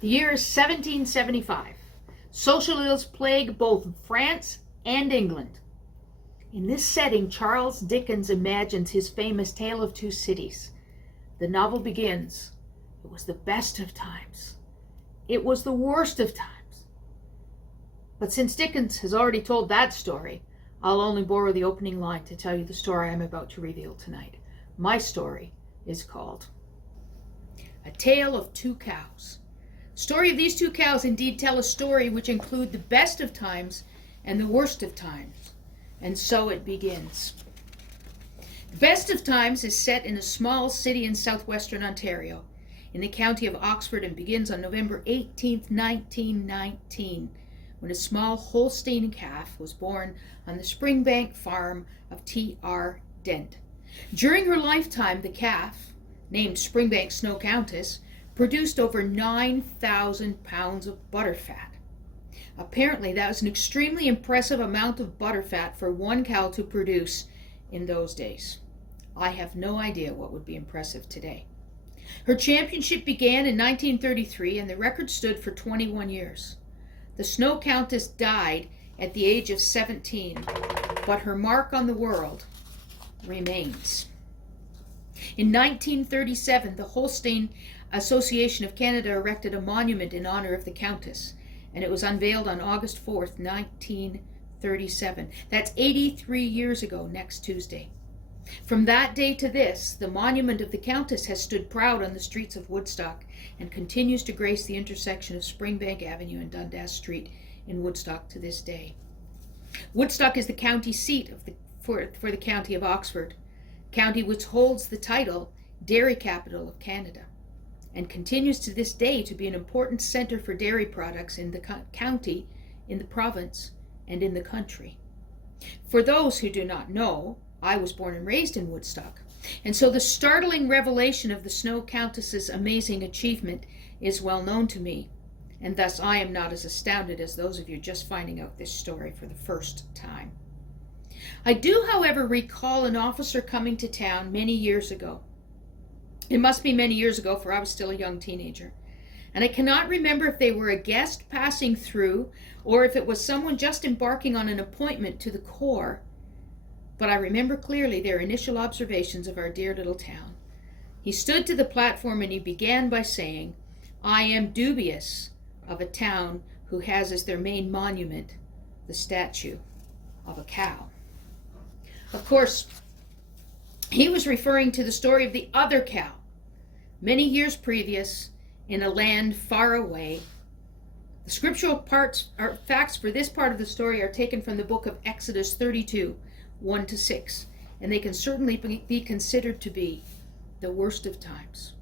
The year is 1775. Social ills plague both France and England. In this setting, Charles Dickens imagines his famous Tale of Two Cities. The novel begins, "It was the best of times. It was the worst of times." But since Dickens has already told that story, I'll only borrow the opening line to tell you the story I'm about to reveal tonight. My story is called A Tale of Two Cows. The story of these two cows indeed tell a story which include the best of times and the worst of times. And so it begins. The best of times is set in a small city in southwestern Ontario, in the county of Oxford, and begins on November 18th, 1919, when a small Holstein calf was born on the Springbank farm of T.R. Dent. During her lifetime, the calf, named Springbank Snow Countess, produced over 9,000 pounds of butterfat. Apparently, that was an extremely impressive amount of butterfat for one cow to produce in those days. I have no idea what would be impressive today. Her championship began in 1933, and the record stood for 21 years. The Snow Countess died at the age of 17, but her mark on the world remains. In 1937, the Holstein Association of Canada erected a monument in honor of the Countess, and it was unveiled on August 4th, 1937. That's 83 years ago next Tuesday. From that day to this, the monument of the Countess has stood proud on the streets of Woodstock and continues to grace the intersection of Springbank Avenue and Dundas Street in Woodstock to this day. Woodstock is the county seat for the county of Oxford, county which holds the title Dairy Capital of Canada, and continues to this day to be an important center for dairy products in the county, in the province, and in the country. For those who do not know, I was born and raised in Woodstock, and so the startling revelation of the Snow Countess's amazing achievement is well known to me, and thus I am not as astounded as those of you just finding out this story for the first time. I do, however, recall an officer coming to town many years ago. It must be many years ago, for I was still a young teenager. And I cannot remember if they were a guest passing through or if it was someone just embarking on an appointment to the Corps. But I remember clearly their initial observations of our dear little town. He stood to the platform and he began by saying, "I am dubious of a town who has as their main monument the statue of a cow." Of course, he was referring to the story of the other cow, many years previous, in a land far away. The scriptural facts for this part of the story are taken from the book of Exodus 32, 1-6, and they can certainly be considered to be the worst of times.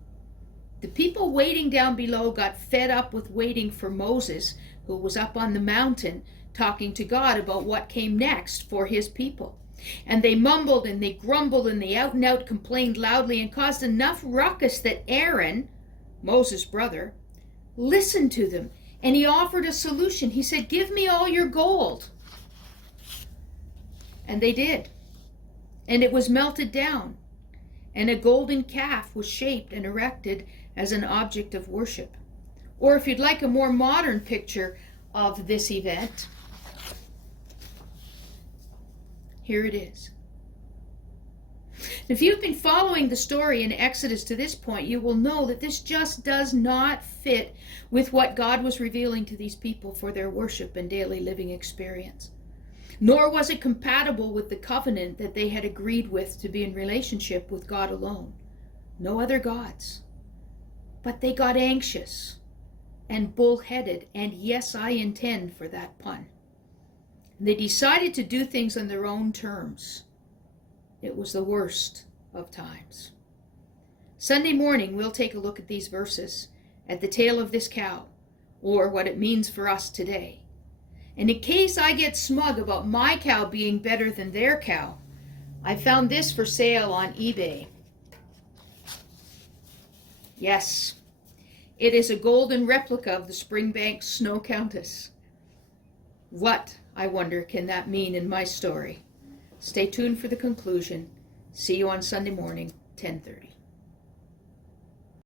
The people waiting down below got fed up with waiting for Moses, who was up on the mountain talking to God about what came next for his people. And they mumbled and they grumbled and they out and out complained loudly and caused enough ruckus that Aaron, Moses' brother, listened to them, and he offered a solution. He said, "Give me all your gold." And they did. And it was melted down, and a golden calf was shaped and erected as an object of worship. Or if you'd like a more modern picture of this event, here it is. If you've been following the story in Exodus to this point, you will know that this just does not fit with what God was revealing to these people for their worship and daily living experience. Nor was it compatible with the covenant that they had agreed with to be in relationship with God alone. No other gods. But they got anxious and bullheaded, and yes, I intend for that pun. They decided to do things on their own terms. It was the worst of times. Sunday morning, we'll take a look at these verses, at the tale of this cow, or what it means for us today. And in case I get smug about my cow being better than their cow, I found this for sale on eBay. Yes, it is a golden replica of the Springbank Snow Countess. What, I wonder, can that mean in my story? Stay tuned for the conclusion. See you on Sunday morning, 10:30.